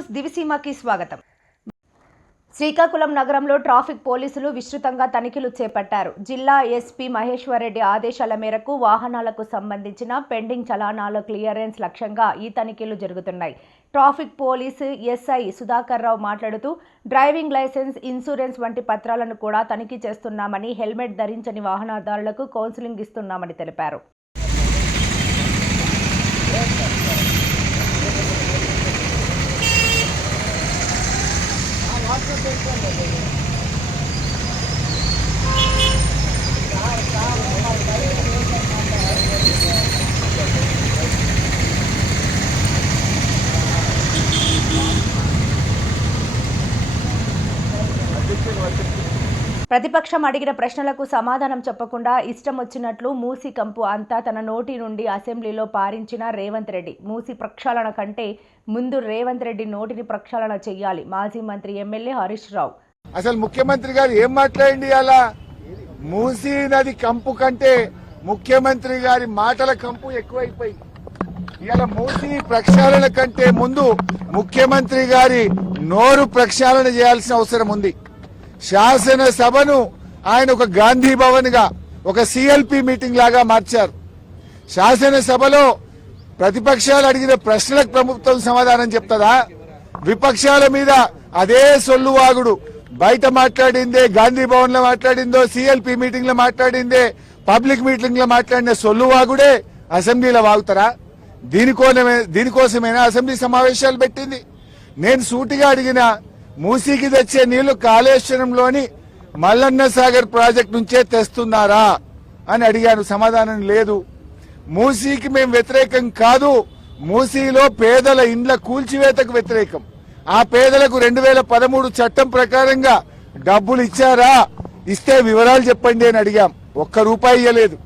News దివిసీమకి స్వాగతం. శ్రీకాకుళం నగరంలో traffic పోలీసులు విస్తృతంగా తనిఖీలు చేపట్టారు. జిల్లా ఎస్పీ మహేశ్వర్ రెడ్డి ఆదేశాల మేరకు వాహనాలకు సంబంధించిన పెండింగ్ చలానాల క్లియరెన్స్ లక్ష్యంగా ఈ తనిఖీలు జరుగుతున్నాయి. ట్రాఫిక్ పోలీసు ఎస్ఐ సుధాకర్ రావు మాట్లాడుతూ డ్రైవింగ్ లైసెన్స్, ఇన్సూరెన్స్ వంటి పత్రాలను కూడా తనిఖీ చేస్తున్నామని, హెల్మెట్ ధరించని వాహనదారులకు కౌన్సిలింగ్ ఇస్తున్నామని తెలిపారు. ప్రతిపక్షం అడిగిన ప్రశ్నలకు సమాధానం చెప్పకుండా ఇష్టం వచ్చినట్లు మూసీ కంపు అంతా తన నోటి నుండి అసెంబ్లీలో పారించిన రేవంత్ రెడ్డి. మూసీ ప్రక్షాళన కంటే ముందు రేవంత్ రెడ్డి నోటిని ప్రక్షాళన చెయ్యాలి. మాజీ మంత్రి ఎమ్మెల్యే హరీష్ రావు అసలు ముఖ్యమంత్రి గారు ఏం మాట్లాడింది? అలా మూసీ నది కంపు కంటే ముఖ్యమంత్రి గారి మాటల కంపు ఎక్కువైపోయింది. ఇలా మూసీ ప్రక్షాళన కంటే ముందు ముఖ్యమంత్రి గారి నోరు ప్రక్షాళన చేయాల్సిన అవసరం ఉంది. శాసనసభను ఆయన ఒక గాంధీ భవన్ గా, ఒక సిఎల్పి మీటింగ్ లాగా మార్చారు. శాసనసభలో ప్రతిపక్షాలు అడిగిన ప్రశ్నలకు ప్రభుత్వం సమాధానం చెప్తుందా? విపక్షాల మీద అదే సొల్లువాగుడు. బయట మాట్లాడిందే, గాంధీ భవన్ లో మాట్లాడిందో, సిఎల్పి మీటింగ్ లో మాట్లాడిందే, పబ్లిక్ మీటింగ్ లో మాట్లాడిన సొల్లువాగుడే అసెంబ్లీలో వాగుతారా? దీనికోసమేనా అసెంబ్లీ సమావేశాలు పెట్టింది? నేను సూటిగా అడిగిన, మూసీకి తెచ్చే నీళ్లు కాళేశ్వరంలోని మల్లన్న సాగర్ ప్రాజెక్టు నుంచే తెస్తున్నారా అని అడిగాను. సమాధానం లేదు. మూసీకి మేము వ్యతిరేకం కాదు, మూసీలో పేదల ఇండ్ల కూల్చివేతకు వ్యతిరేకం. ఆ పేదలకు 2013 చట్టం ప్రకారంగా డబ్బులు ఇచ్చారా? ఇస్తే వివరాలు చెప్పండి అని అడిగాం. ₹1 ఇయ్యలేదు.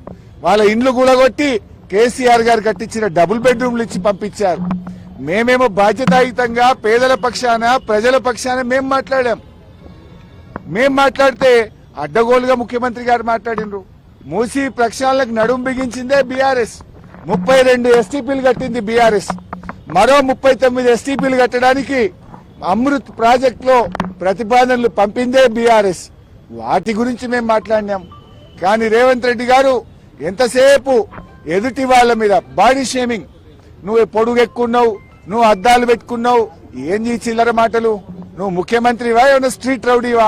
వాళ్ళ ఇండ్లు కూలగొట్టి కేసీఆర్ గారు కట్టించిన డబుల్ బెడ్రూమ్లు ఇచ్చి పంపించారు. మేమేమో బాధ్యతాయుతంగా పేదల పక్షాన, ప్రజల పక్షాన మేం మాట్లాడాం. మేం మాట్లాడితే అడ్డగోలుగా ముఖ్యమంత్రి గారు మాట్లాడినరు. మూసీ ప్రక్షాళనకు నడుం బిగించిందే బీఆర్ఎస్. 32 ఎస్టీపీలు కట్టింది బీఆర్ఎస్. మరో 39 ఎస్టీపీలు కట్టడానికి అమృత్ ప్రాజెక్టులో ప్రతిపాదనలు పంపిందే బీఆర్ఎస్. వాటి గురించి మేము మాట్లాడినాం. కానీ రేవంత్ రెడ్డి గారు ఎంతసేపు ఎదుటి వాళ్ళ మీద బాడీ షేమింగ్. నువ్వు పొడుగెక్కున్నావు, నువ్వు అద్దాలు పెట్టుకున్నావు, ఏంది చిల్లర మాటలు? నువ్వు ముఖ్యమంత్రివా, ఏమన్నా స్ట్రీట్ రౌడీవా?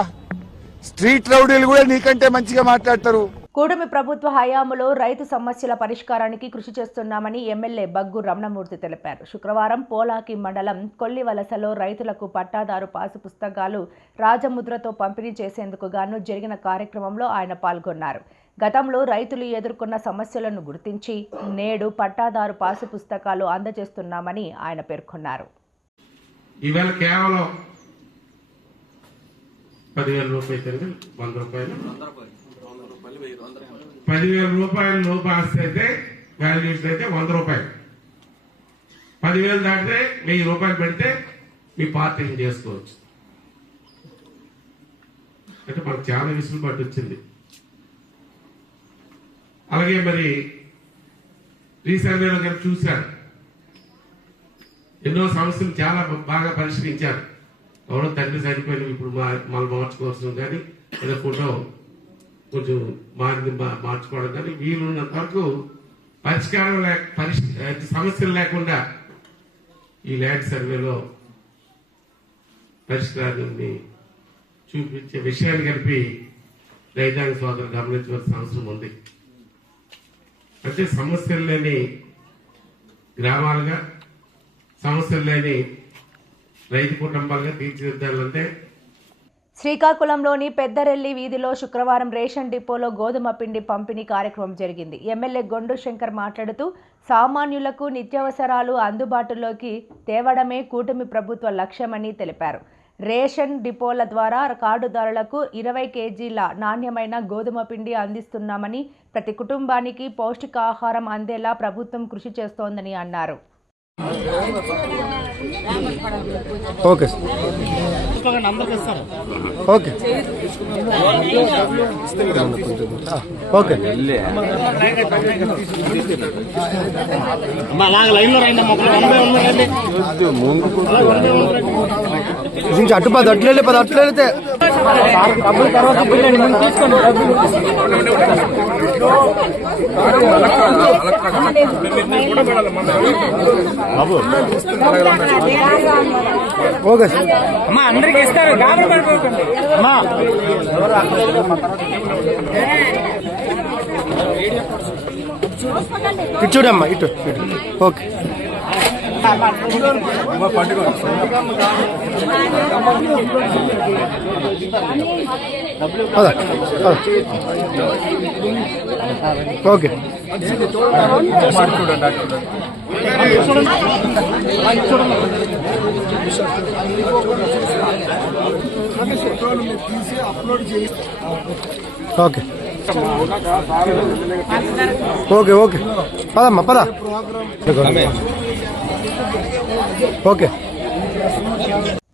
స్ట్రీట్ రౌడీలు కూడా నీకంటే మంచిగా మాట్లాడతారు. కూటమి ప్రభుత్వ హయాంలో రైతు సమస్యల పరిష్కారానికి కృషి చేస్తున్నామని ఎమ్మెల్యే బగ్గు రమణమూర్తి తెలిపారు. శుక్రవారం పోలాకి మండలం కొల్లివలసలో రైతులకు పట్టాదారు పాసు పుస్తకాలు రాజముద్రతో పంపిణీ చేసేందుకు గాను జరిగిన కార్యక్రమంలో ఆయన పాల్గొన్నారు. గతంలో రైతులు ఎదుర్కొన్న సమస్యలను గుర్తించి నేడు పట్టాదారు పాసు పుస్తకాలు అందజేస్తున్నామని ఆయన పేర్కొన్నారు. ఈవేళ కేవలం 10,000 రూపాయలు, 100 రూపాయలు, 10,000 రూపాయలు లోపు ఆస్తి అయితే, వాల్యూస్ అయితే 100 రూపాయలు. 10,000 దాటితే 1000 రూపాయలు పెడితే మీ పార్టీని చేసుకోవచ్చు. అంటే మనకు చాలా విసులుబాటు వచ్చింది. అలాగే మరి రీసర్వేలో గారు చూశారు, ఎన్నో సమస్యలు చాలా బాగా పరిష్కరించారు. ఎవరో తండ్రి చనిపోయినవి ఇప్పుడు మళ్ళీ మార్చుకోవచ్చు, కానీ ఏదో ఫోటో కొంచెం మార్చుకోవడం, కానీ వీలున్నంత వరకు పరిష్కారం సమస్యలు లేకుండా ఈ ల్యాండ్ సర్వేలో పరిష్కారాన్ని చూపించే విషయాన్ని కలిపి రైతాంగ సోదరులు గమనించవలసిన అవసరం ఉంది. అంటే సమస్యలు లేని గ్రామాలుగా, సమస్యలు లేని రైతు కుటుంబాలుగా తీర్చిదిద్దాలంటే శ్రీకాకుళంలోని పెద్దరెల్లి వీధిలో శుక్రవారం రేషన్ డిపోలో గోధుమ పిండి పంపిణీ కార్యక్రమం జరిగింది. ఎమ్మెల్యే గొండు శంకర్ మాట్లాడుతూ సామాన్యులకు నిత్యావసరాలు అందుబాటులోకి తేవడమే కూటమి ప్రభుత్వ లక్ష్యమని తెలిపారు. రేషన్ డిపోల ద్వారా కార్డుదారులకు 20 కేజీల నాణ్యమైన గోధుమ పిండి అందిస్తున్నామని, ప్రతి కుటుంబానికి పౌష్టికాహారం అందేలా ప్రభుత్వం కృషి చేస్తోందని అన్నారు. ఓకే ఓకే ఓకే నుంచి అటు పది అట్లే పది అట్లే వెళ్తే ఓకే అమ్మా అందరికి ఇస్తారు అమ్మా ఇటు చూడమ్మా ఇటు ఇటు okay okay okay okay okay పదమ్మా పద ఓకే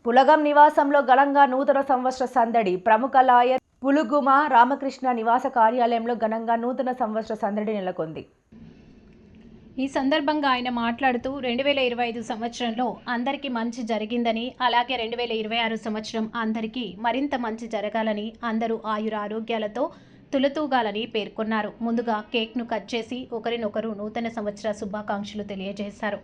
పులగం నివాసంలో ఘనంగా నూతన సంవత్సర సందడి. ప్రముఖ లాయర్ పులుగుమ రామకృష్ణ నివాస కార్యాలయంలో ఘనంగా నూతన సంవత్సర సందడి నెలకొంది. ఈ సందర్భంగా ఆయన మాట్లాడుతూ 2025 సంవత్సరంలో అందరికీ మంచి జరిగిందని, అలాగే 2026 సంవత్సరం అందరికీ మరింత మంచి జరగాలని, అందరూ ఆయురారోగ్యాలతో తులతూగాలని పేర్కొన్నారు. ముందుగా కేక్ను కట్ చేసి ఒకరినొకరు నూతన సంవత్సర శుభాకాంక్షలు తెలియజేశారు.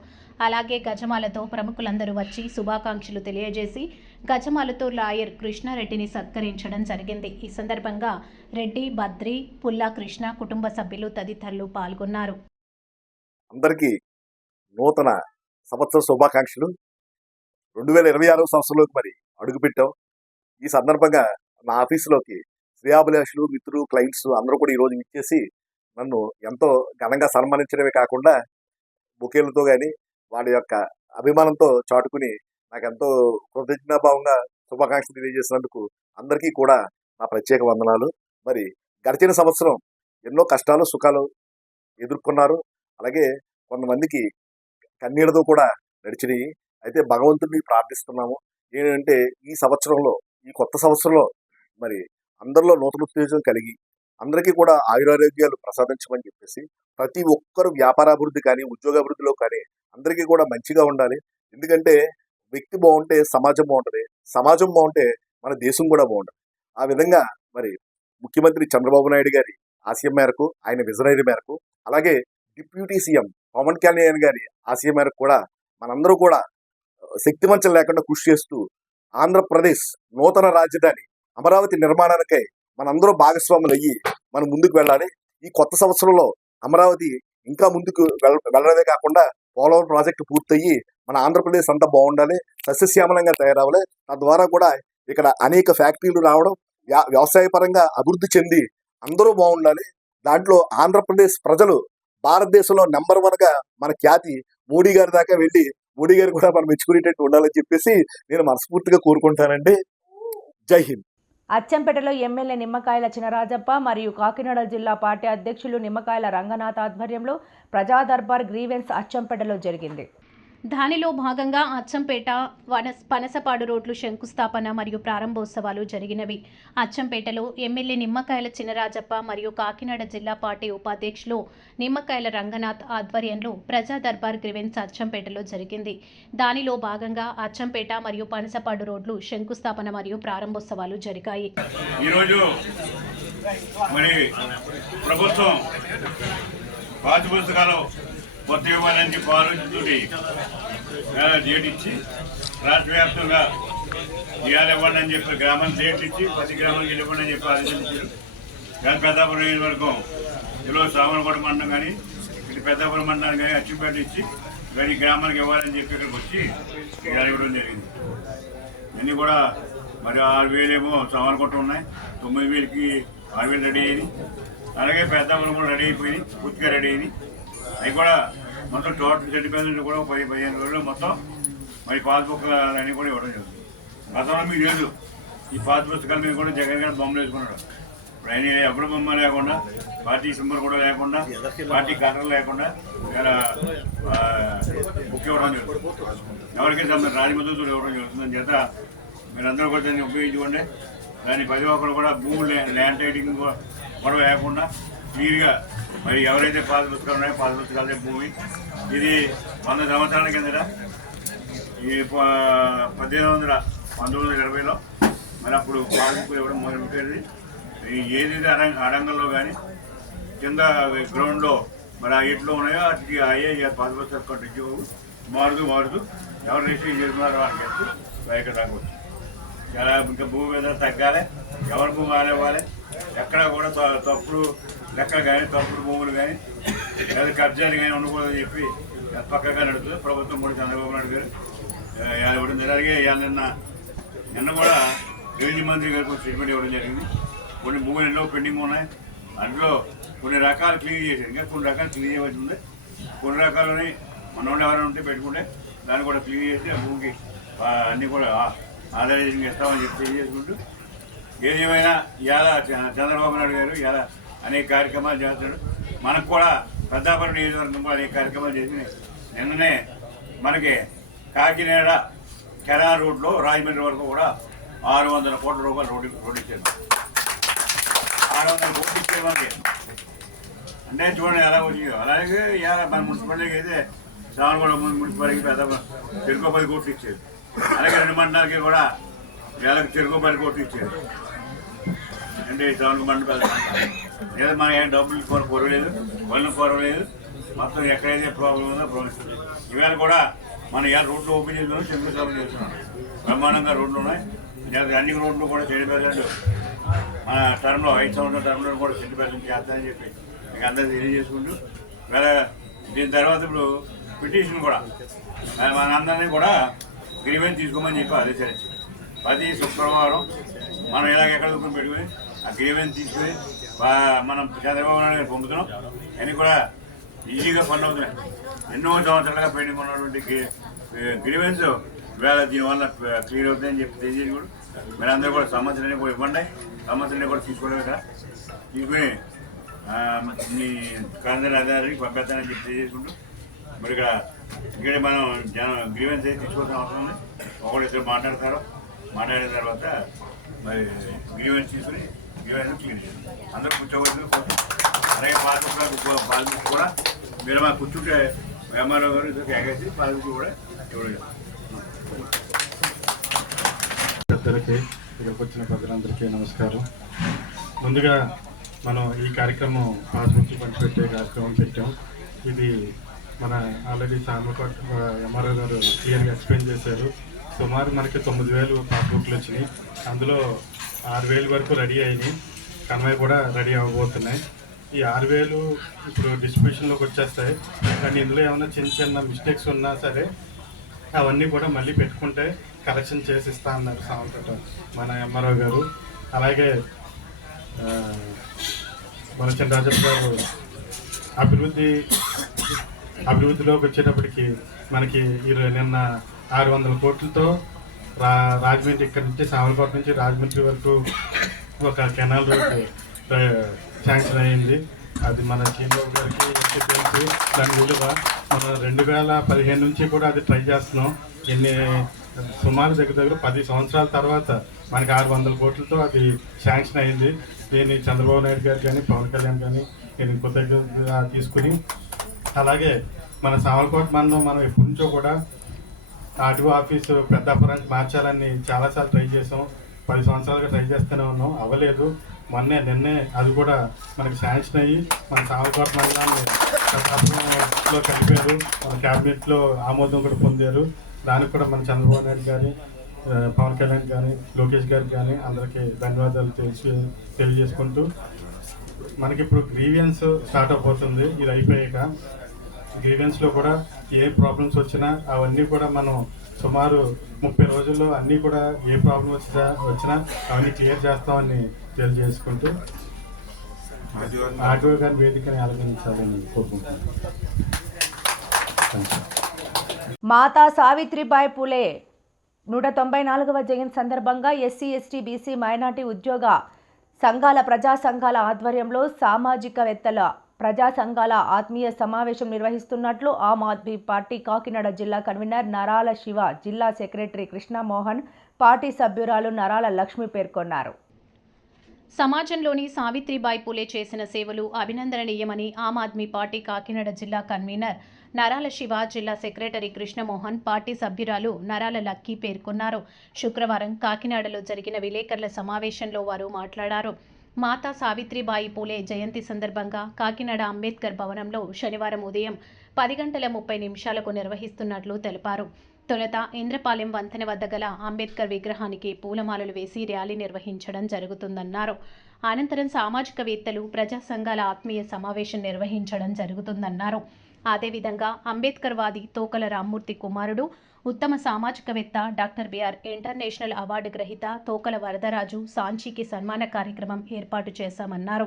అలాగే గజమాలతో ప్రముఖులందరూ వచ్చి శుభాకాంక్షలు తెలియజేసి గజమాలతో లాయర్ కృష్ణారెడ్డిని సత్కరించడం జరిగింది. ఈ సందర్భంగా రెడ్డి, బద్రి, పుల్లా కృష్ణ కుటుంబ సభ్యులు తదితరులు పాల్గొన్నారు. అందరికీ నూతన సంవత్సర శుభాకాంక్షలు. 2026 సంవత్సరంలోకి మరి అడుగుపెట్టాం. ఈ సందర్భంగా నా ఆఫీసులోకి శ్రేయాభిలాషులు, మిత్రులు, క్లయింట్స్ అందరూ కూడా ఈరోజు ఇచ్చేసి నన్ను ఎంతో ఘనంగా సన్మానించడమే కాకుండా బొకేలతో కానీ వాడి యొక్క అభిమానంతో చాటుకుని నాకు ఎంతో కృతజ్ఞతాభావంగా శుభాకాంక్షలు తెలియజేసినందుకు అందరికీ కూడా నా ప్రత్యేక వందనాలు. మరి గడిచిన సంవత్సరం ఎన్నో కష్టాలు, సుఖాలు ఎదుర్కొన్నారు. అలాగే కొంతమందికి కన్నీళ్లతో కూడా నడిచినాయి. అయితే భగవంతుడిని ప్రార్థిస్తున్నాము ఏంటంటే ఈ సంవత్సరంలో, ఈ కొత్త సంవత్సరంలో మరి అందరిలో నూతన ఉత్తేజం కలిగి అందరికీ కూడా ఆయురారోగ్యాలు ప్రసాదించమని చెప్పేసి ప్రతి ఒక్కరు వ్యాపారాభివృద్ధి కానీ ఉద్యోగాభివృద్ధిలో కానీ అందరికీ కూడా మంచిగా ఉండాలి. ఎందుకంటే వ్యక్తి బాగుంటే సమాజం బాగుంటుంది, సమాజం బాగుంటే మన దేశం కూడా బాగుంటుంది. ఆ విధంగా మరి ముఖ్యమంత్రి చంద్రబాబు నాయుడు గారి ఆశయం మేరకు, ఆయన విజనరీ మేరకు, అలాగే డిప్యూటీ సీఎం పవన్ కళ్యాణ్ గారి ఆశయం మేరకు కూడా మనందరూ కూడా శక్తివంచం లేకుండా కృషి చేస్తూ ఆంధ్రప్రదేశ్ నూతన రాజధాని అమరావతి నిర్మాణానికై మనందరూ భాగస్వాములు అయ్యి మనం ముందుకు వెళ్ళాలి. ఈ కొత్త సంవత్సరంలో అమరావతి ఇంకా ముందుకు వెళ్ళడమే కాకుండా పోలవరం ప్రాజెక్టు పూర్తయ్యి మన ఆంధ్రప్రదేశ్ అంతా బాగుండాలి, సస్యశ్యామలంగా తయారవ్వాలి. తద్వారా కూడా ఇక్కడ అనేక ఫ్యాక్టరీలు రావడం, వ్యవసాయ పరంగా అభివృద్ధి చెంది అందరూ బాగుండాలి. దాంట్లో ఆంధ్రప్రదేశ్ ప్రజలు భారతదేశంలో నెంబర్ 1గా మన ఖ్యాతి మోడీ గారి దాకా వెళ్ళి మోడీ గారు కూడా మనం మెచ్చుకునేటట్టు ఉండాలని చెప్పేసి నేను మనస్ఫూర్తిగా కోరుకుంటానండి. జై హింద్. అచ్చంపేటలో ఎమ్మెల్యే నిమ్మకాయల చినరాజప్ప మరియు కాకినాడ జిల్లా పార్టీ అధ్యక్షులు నిమ్మకాయల రంగనాథ్ ఆధ్వర్యంలో ప్రజా దర్బార్ గ్రీవెన్స్ అచ్చంపేటలో జరిగింది. దానిలో భాగంగా అచ్చంపేట పనసపాడు రోడ్లు శంకుస్థాపన మరియు ప్రారంభోత్సవాలు జరిగినవి. అచ్చంపేటలో ఎమ్మెల్యే నిమ్మకాయల చినరాజప్ప మరియు కాకినాడ జిల్లా పార్టీ ఉపాధ్యక్షులు నిమ్మకాయల రంగనాథ్ ఆధ్వర్యంలో ప్రజా దర్బార్ గ్రీవెన్స్ అచ్చంపేటలో జరిగింది. దానిలో భాగంగా అచ్చంపేట మరియు పనసపాడు రోడ్లు శంకుస్థాపన మరియు ప్రారంభోత్సవాలు జరిగాయి. ఈరోజు మరి ప్రభుత్వం పాత పుస్తకాలు కొత్త ఇవ్వాలని చెప్పి ఆలోచనతోటి డేట్ ఇచ్చి రాష్ట్ర వ్యాప్తంగా ఇవాళ ఇవ్వండి అని చెప్పి గ్రామానికి డేట్లు ఇచ్చి ప్రతి గ్రామానికి ఇవ్వండి అని చెప్పి ఆలోచించారు. కానీ పెద్దాపురం నియోజకవర్గం ఈరోజు సామలకోట మండలం కానీ ఇటు పెద్దాపురం మండలానికి కానీ అచ్చంపేట ఇచ్చి కానీ గ్రామానికి ఇవ్వాలని చెప్పి ఇక్కడికి వచ్చి ఇవాళ ఇవ్వడం జరిగింది. అన్నీ కూడా మరి 6,000 ఏమో సామలకోట ఉన్నాయి, 9,000కి 6,000 రెడీ అయినాయి. అలాగే పెద్దాపురం కూడా రెడీ అయిపోయినాయి, పూర్తిగా రెడీ అయినాయి. అవి కూడా మొత్తం టోటల్ చెడ్డిపోయిన కూడా 10-15 రోజులు మొత్తం మరి పాత పుస్తకాలు అన్నీ కూడా ఇవ్వడం జరుగుతుంది. గతంలో మీకు లేదు, ఈ పాత పుస్తకాల మీద కూడా జగన్ గారు బొమ్మలు వేసుకున్నాడు. ఆయన ఎప్పుడు బొమ్మ లేకుండా, పార్టీ సింబల్ కూడా లేకుండా, పార్టీ కర్రలు లేకుండా ఇలా బుక్ ఇవ్వడం జరుగుతుంది. ఎవరికి రాజమధుతులు ఇవ్వడం జరుగుతుందని చేత మీరందరూ కూడా దాన్ని ఉపయోగించుకోండి. దాని ప్రతి ఒక్కరు కూడా భూములు ల్యాండ్ టైటింగ్ కూడా లేకుండా క్లియర్గా మరి ఎవరైతే పాత పుస్తకాలు ఉన్నాయో పాత పుస్తకాలే భూమి. ఇది 100 సంవత్సరాల కిందట ఈ 1920లో మరి అప్పుడు పాలకు ఇవ్వడం మొదలుపెట్టేది. ఏదైతే అడంగంలో కానీ కింద గ్రౌండ్లో మరి ఆ ఎట్లో ఉన్నాయో వాటికి అయ్యే పాత పుస్తకాలు కట్టించు మారుతూ ఎవరు రిజిస్ట్రేషన్ చేసుకున్నారో వాళ్ళకి చెప్తూ బయట రావచ్చు. చాలా ఇంకా భూమి మీద తగ్గాలి, ఎవరి భూమి ఆలేవాలి, ఎక్కడ కూడా తప్పుడు లెక్కలు కానీ తప్పుడు భూములు కానీ లేదా కబ్జాలు కానీ ఉండకూడదని చెప్పి పక్కగా నడుస్తుంది ప్రభుత్వం. కూడా చంద్రబాబు నాయుడు గారు ఇవ్వడం జరిగే నిన్న కూడా రెవెన్యూ మంత్రి గారికి స్టేట్మెంట్ ఇవ్వడం జరిగింది. కొన్ని భూములు ఎన్నో పెండింగ్ ఉన్నాయి, అందులో కొన్ని రకాలు క్లియర్ చేశారు, ఇంకా కొన్ని రకాలు క్లియర్ చేయవలసి ఉంది. కొన్ని రకాలని మనోళ్ళు ఎవరైనా ఉంటే పెట్టుకుంటే దాన్ని కూడా క్లియర్ చేసి ఆ భూమికి అన్నీ కూడా ఆధారితంగా ఇస్తామని చెప్పి తెలియజేసుకుంటూ ఏదేమైనా ఇవాళ చంద్రబాబు నాయుడు గారు ఇవాళ అనేక కార్యక్రమాలు చేస్తాడు. మనకు కూడా పెద్దాపురం నియోజకవర్గం కూడా అనేక కార్యక్రమాలు చేసి నిన్ననే మనకి కాకినాడ కెనాల్ రోడ్లో రాజమండ్రి వరకు కూడా 600 కోట్ల రూపాయలు రోడ్డు ఇచ్చారు. 600 కోట్లు ఇచ్చారు మనకి. అంటే చూడండి ఎలా వచ్చిందో. అలాగే ఇవాళ మన మున్సిపాలిటీకి అయితే శ్రావణగూడ మున్సిపాలిటీకి పెద్ద చెరుకు 10 కోట్లు ఇచ్చారు. అలాగే 2 మండలాలకి కూడా వీళ్ళకి చెరుకు 10 కోట్లు ఇచ్చారు. అంటే శ్రావణ మండలం లేదా మన ఏం డబ్బులు కొరవలేదు, వాళ్ళని కొరవలేదు. మొత్తం ఎక్కడైతే ప్రాబ్లం ఉందో ప్రాబ్లం. ఇవాళ కూడా మన ఇవాళ రోడ్లు ఓపెన్ చేస్తున్నాం, శంకుస్థాపన చేస్తున్నాం. బ్రహ్మాండంగా రోడ్లు ఉన్నాయి. అన్ని రోడ్లు కూడా 10% మన టర్మ్లో 5 సంవత్సరాల టర్మ్లో కూడా 10% చేస్తామని చెప్పి మీకు అందరూ తెలియజేసుకుంటూ వేరే దీని తర్వాత ఇప్పుడు పిటిషన్ కూడా మనందరినీ కూడా గ్రీవెన్స్ తీసుకోమని చెప్పి ఆదేశాలు. ప్రతి శుక్రవారం మనం ఇలాగ ఎక్కడ దుఃఖం పెట్టుకుని ఆ గ్రీవెన్స్ తీసుకుని మనం చంద్రబాబు నాయుడు గారు పంపుతున్నాం. అన్నీ కూడా ఈజీగా పని అవుతున్నాయి. ఎన్నో సంవత్సరాలుగా పెండింగ్ ఉన్నటువంటి గ్రీవెన్స్ వేళ దీనివల్ల క్లియర్ అవుతుందని చెప్పి తెలియజేసి కూడా మీరందరూ కూడా సమస్యలన్నీ కూడా ఇవ్వండి. సమస్యలన్నీ కూడా తీసుకోవడమే కదా తీసుకుని మీ కరెంట్ అధికారికి పంపిస్తానని చెప్పి తెలియజేసుకుంటూ మరి ఇక్కడ మనం గ్రీవెన్స్ అయితే తీసుకోవాల్సిన అవసరం ఉంది. ఒకరిద్దరు మాట్లాడతారు, మాట్లాడిన తర్వాత మరి గ్రీవెన్స్ తీసుకుని గ్రీవెన్స్ క్లియర్ చేయాలి. అందరూ కూర్చోవద్దు. అలాగే పాస్బుక్ కూడా మీరు మా కూర్చుంటే ఎంఆర్ఓ గారు ఇద్దరు ఎగేసి పాస్బుక్ కూడా ఇవ్వలేదు. పెద్దలకి ఇక్కడికి వచ్చిన పెద్దలందరికీ నమస్కారం. ముందుగా మనం ఈ కార్యక్రమం పాస్బుక్ పంచిపెట్టే కార్యక్రమం పెట్టాం. ఇది మన ఆల్రెడీ సామర్లకోట ఎంఆర్ఓ గారు క్లియర్గా ఎక్స్ప్లెయిన్ చేశారు. సుమారు మనకి 9,000 పాస్బుక్లు వచ్చినాయి. అందులో 6,000 వరకు రెడీ అయినాయి. కన్వై కూడా రెడీ అవ్వబోతున్నాయి. ఈ 6,000 ఇప్పుడు డిస్ట్రిబ్యూషన్లోకి వచ్చేస్తాయి. కానీ ఇందులో ఏమైనా చిన్న మిస్టేక్స్ ఉన్నా సరే అవన్నీ కూడా మళ్ళీ పెట్టుకుంటే కరెక్షన్ చేసి ఇస్తా అన్నారు సామర్లకోట మన ఎంఆర్ఓ గారు. అలాగే మన చంద్రరాజప్ప గారు అభివృద్ధిలోకి వచ్చేటప్పటికి మనకి నిన్న 600 కోట్లతో రాజమండ్రి ఇక్కడ నుంచి సామర్లకోట నుంచి రాజమండ్రి వరకు ఒక కెనాల్ రోడ్ శాంక్షన్ అయ్యింది. అది మన చంద్రబాబు గారికి తెలుసు. దాని విలువ మనం 2015 నుంచి కూడా అది ట్రై చేస్తున్నాం. సుమారు దగ్గర 10 సంవత్సరాల తర్వాత మనకి 600 కోట్లతో అది శాంక్షన్ అయింది. దీన్ని చంద్రబాబు నాయుడు గారు కానీ పవన్ కళ్యాణ్ కానీ నేను కృతజ్ఞతగా తీసుకుని, అలాగే మన సామర్లకోట మనం ఎప్పటి నుంచో కూడా ఆర్టీఓ ఆఫీసు పెద్దాపురానికి మార్చాలని చాలాసార్లు ట్రై చేసాం. 10 సంవత్సరాలుగా ట్రై చేస్తూనే ఉన్నాం, అవ్వలేదు. నిన్నే అది కూడా మనకి శాంక్షన్ అయ్యి మన సామర్లకోట మండలాన్ని పెద్దాపురంలో కలిపారు. మన క్యాబినెట్లో ఆమోదం కూడా పొందారు. దానికి కూడా మన చంద్రబాబు నాయుడు కానీ పవన్ కళ్యాణ్ కానీ లోకేష్ గారికి కానీ అందరికీ ధన్యవాదాలు తెలియజేసుకుంటూ మనకి ఇప్పుడు గ్రీవియన్స్ స్టార్ట్ అయిపోతుంది. ఇది అయిపోయాక గ్రీవియన్స్లో కూడా ఏ ప్రాబ్లమ్స్ వచ్చినా అవన్నీ కూడా మనం సుమారు 30 రోజుల్లో అన్నీ కూడా ఏ ప్రాబ్లం వచ్చినా అవన్నీ క్లియర్ చేస్తామని తెలియజేసుకుంటూ ఆర్టీఓ గారి వేదికని ఆలోచించాలని కోరుకుంటున్నాను. మాతా సావిత్రిబాయి పూలే 194వ జయంతి సందర్భంగా ఎస్సీ, ఎస్టీ, బీసీ, మైనార్టీ ఉద్యోగ సంఘాల ప్రజా సంఘాల ఆధ్వర్యంలో సామాజికవేత్తల ప్రజా సంఘాల ఆత్మీయ సమావేశం నిర్వహిస్తున్నట్లు ఆమ్ ఆద్మీ పార్టీ కాకినాడ జిల్లా కన్వీనర్ నరాల శివ, జిల్లా సెక్రటరీ కృష్ణమోహన్, పార్టీ సభ్యురాలు నరాల లక్ష్మి పేర్కొన్నారు. సమాజంలోని సావిత్రిబాయి పూలే చేసిన సేవలు అభినందనీయమని ఆమ్ ఆద్మీ పార్టీ కాకినాడ జిల్లా కన్వీనర్ నరాల శివ, జిల్లా సెక్రటరీ కృష్ణమోహన్, పార్టీ సభ్యురాలు నరాల లక్కీ పేర్కొన్నారు. శుక్రవారం కాకినాడలో జరిగిన విలేకరుల సమావేశంలో వారు మాట్లాడారు. మాతా సావిత్రిబాయి పూలే జయంతి సందర్భంగా కాకినాడ అంబేద్కర్ భవనంలో శనివారం ఉదయం 10:30 నిర్వహిస్తున్నట్లు తెలిపారు. తొలుత ఇంద్రపాలెం వంతెన వద్ద గల అంబేద్కర్ విగ్రహానికి పూలమాలలు వేసి ర్యాలీ నిర్వహించడం జరుగుతుందన్నారు. అనంతరం సామాజికవేత్తలు, ప్రజా సంఘాల ఆత్మీయ సమావేశం నిర్వహించడం జరుగుతుందన్నారు. అదేవిధంగా అంబేద్కర్ వాది తోకల రామ్మూర్తి కుమారుడు, ఉత్తమ సామాజికవేత్త, డాక్టర్ బిఆర్ ఇంటర్నేషనల్ అవార్డు గ్రహీత తోకల వరదరాజు సాంచీకి సన్మాన కార్యక్రమం ఏర్పాటు చేశామన్నారు.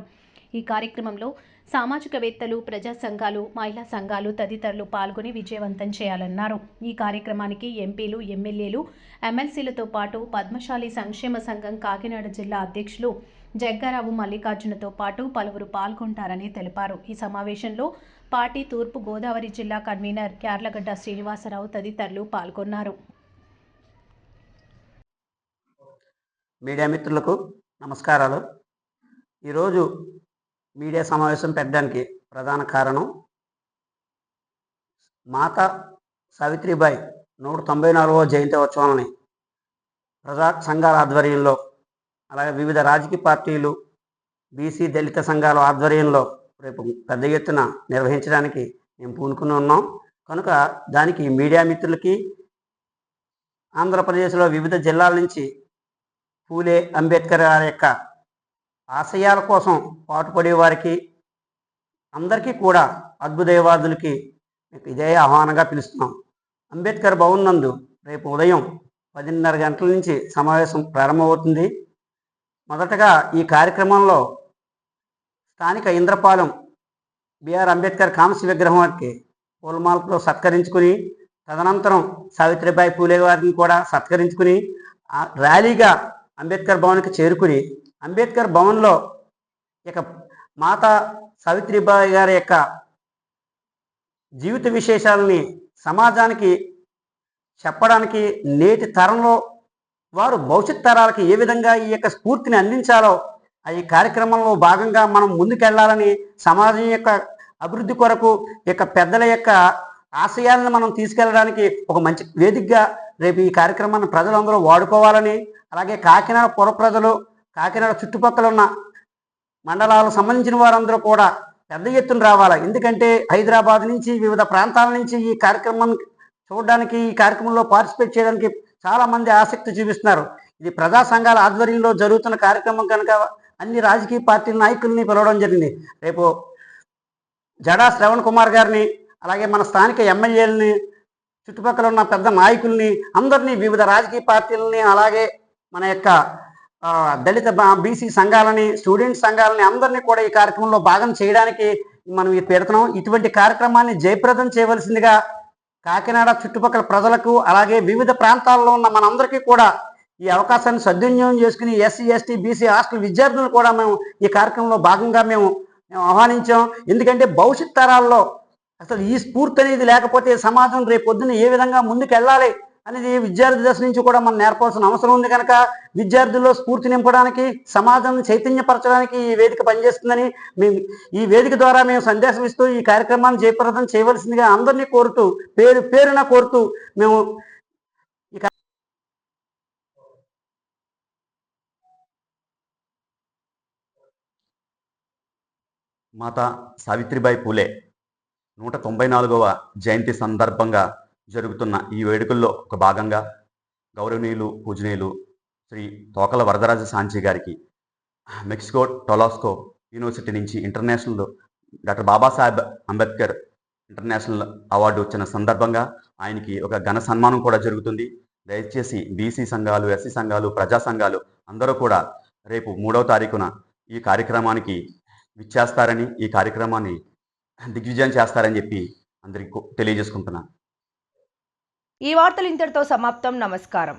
ఈ కార్యక్రమంలో సామాజికవేత్తలు, ప్రజా సంఘాలు, మహిళా సంఘాలు తదితరులు పాల్గొని విజయవంతం చేయాలన్నారు. ఈ కార్యక్రమానికి ఎంపీలు, ఎమ్మెల్యేలు, ఎమ్మెల్సీలతో పాటు పద్మశాలి సంక్షేమ సంఘం కాకినాడ జిల్లా అధ్యక్షులు జగ్గారావు మల్లికార్జునతో పాటు పలువురు పాల్గొంటారని తెలిపారు. ఈ సమావేశంలో పార్టీ తూర్పు గోదావరి జిల్లా కన్వీనర్ క్యార్లగడ్డ శ్రీనివాసరావు తదితరులు పాల్గొన్నారు. మీడియా మిత్రులకు నమస్కారాలు. ఈరోజు మీడియా సమావేశం పెట్టడానికి ప్రధాన కారణం మాతా సావిత్రిబాయి 194వ జయంతి ఉత్సవాలని ప్రజా సంఘాల ఆధ్వర్యంలో, అలాగే వివిధ రాజకీయ పార్టీలు, బీసీ దళిత సంఘాల ఆధ్వర్యంలో రేపు పెద్ద ఎత్తున నిర్వహించడానికి మేము పూనుకుని ఉన్నాం. కనుక దానికి మీడియా మిత్రులకి, ఆంధ్రప్రదేశ్లో వివిధ జిల్లాల నుంచి పూలే అంబేద్కర్ గారి యొక్క ఆశయాల కోసం పాటుపడే వారికి అందరికీ కూడా అద్భుతవాదులకి ఇదే ఆహ్వానంగా పిలుస్తున్నాం. అంబేద్కర్ భవన్ నందు రేపు ఉదయం 10:30 గంటల నుంచి సమావేశం ప్రారంభమవుతుంది. మొదటగా ఈ కార్యక్రమంలో స్థానిక ఇంద్రపాలెం బిఆర్ అంబేద్కర్ కాంస్య విగ్రహానికి పూలమాలతో సత్కరించుకుని, తదనంతరం సావిత్రిబాయి పూలే గారిని కూడా సత్కరించుకుని ర్యాలీగా అంబేద్కర్ భవన్కి చేరుకుని, అంబేద్కర్ భవన్లో ఇక మాతా సావిత్రిబాయి గారి యొక్క జీవిత విశేషాలని సమాజానికి చెప్పడానికి, నేటి తరంలో వారు భవిష్యత్ తరాలకి ఏ విధంగా ఈ యొక్క స్ఫూర్తిని అందించాలో ఈ కార్యక్రమంలో భాగంగా మనం ముందుకెళ్లాలని, సమాజం యొక్క అభివృద్ధి కొరకు యొక్క పెద్దల యొక్క ఆశయాలను మనం తీసుకెళ్ళడానికి ఒక మంచి వేదికగా రేపు ఈ కార్యక్రమాన్ని ప్రజలందరూ వాడుకోవాలని, అలాగే కాకినాడ పుర ప్రజలు, కాకినాడ చుట్టుపక్కల ఉన్న మండలాలకు సంబంధించిన వారందరూ కూడా పెద్ద ఎత్తున రావాలి. ఎందుకంటే హైదరాబాద్ నుంచి, వివిధ ప్రాంతాల నుంచి ఈ కార్యక్రమాన్ని చూడడానికి, ఈ కార్యక్రమంలో పార్టిసిపేట్ చేయడానికి చాలామంది ఆసక్తి చూపిస్తున్నారు. ఇది ప్రజా సంఘాల ఆధ్వర్యంలో జరుగుతున్న కార్యక్రమం కనుక అన్ని రాజకీయ పార్టీల నాయకుల్ని పిలవడం జరిగింది. రేపు జడా శ్రవణ్ కుమార్ గారిని, అలాగే మన స్థానిక ఎమ్మెల్యేలని, చుట్టుపక్కల ఉన్న పెద్ద నాయకుల్ని అందరినీ, వివిధ రాజకీయ పార్టీలని, అలాగే మన యొక్క దళిత బీసీ సంఘాలని, స్టూడెంట్స్ సంఘాలని అందరినీ కూడా ఈ కార్యక్రమంలో భాగం చేయడానికి మనం ఇది పెడుతున్నాం. ఇటువంటి కార్యక్రమాన్ని జయప్రదం చేయవలసిందిగా కాకినాడ చుట్టుపక్కల ప్రజలకు, అలాగే వివిధ ప్రాంతాల్లో ఉన్న మనందరికీ కూడా ఈ అవకాశాన్ని సద్వినియోగం చేసుకుని ఎస్సీ, ఎస్టీ, బీసీ హాస్టల్ విద్యార్థులను కూడా మేము ఈ కార్యక్రమంలో భాగంగా మేము ఆహ్వానించాం. ఎందుకంటే భవిష్యత్ తరాల్లో అసలు ఈ స్ఫూర్తి అనేది లేకపోతే సమాజం రేపు పొద్దున్న ఏ విధంగా ముందుకు వెళ్ళాలి అనేది విద్యార్థి దశ నుంచి కూడా మనం నేర్పాల్సిన అవసరం ఉంది. కనుక విద్యార్థుల్లో స్ఫూర్తి నింపడానికి, సమాజాన్ని చైతన్యపరచడానికి ఈ వేదిక పనిచేస్తుందని మేము ఈ వేదిక ద్వారా మేము సందేశం ఇస్తూ ఈ కార్యక్రమాన్ని జయప్రదం చేయవలసిందిగా అందరినీ కోరుతూ, పేరు పేరున కోరుతూ మేము మాతా సావిత్రిబాయి పూలే 194వ జయంతి సందర్భంగా జరుగుతున్న ఈ వేడుకల్లో ఒక భాగంగా గౌరవనీయులు, పూజనీయులు శ్రీ తోకల వరదరాజ సాంచి గారికి మెక్సికో టొలాస్కో యూనివర్సిటీ నుంచి international doctor Babasaheb Ambedkar international award వచ్చిన సందర్భంగా ఆయనకి ఒక ఘన సన్మానం కూడా జరుగుతుంది. దయచేసి బీసీ సంఘాలు, ఎస్సీ సంఘాలు, ప్రజా సంఘాలు అందరూ కూడా రేపు 3వ తారీఖున ఈ కార్యక్రమానికి విచ్చేస్తారని, ఈ కార్యక్రమాన్ని దిగ్విజయం చేస్తారని చెప్పి అందరికీ తెలియజేసుకుంటున్నాను. ఈ వార్తలు ఇంతటితో సమాప్తం. నమస్కారం.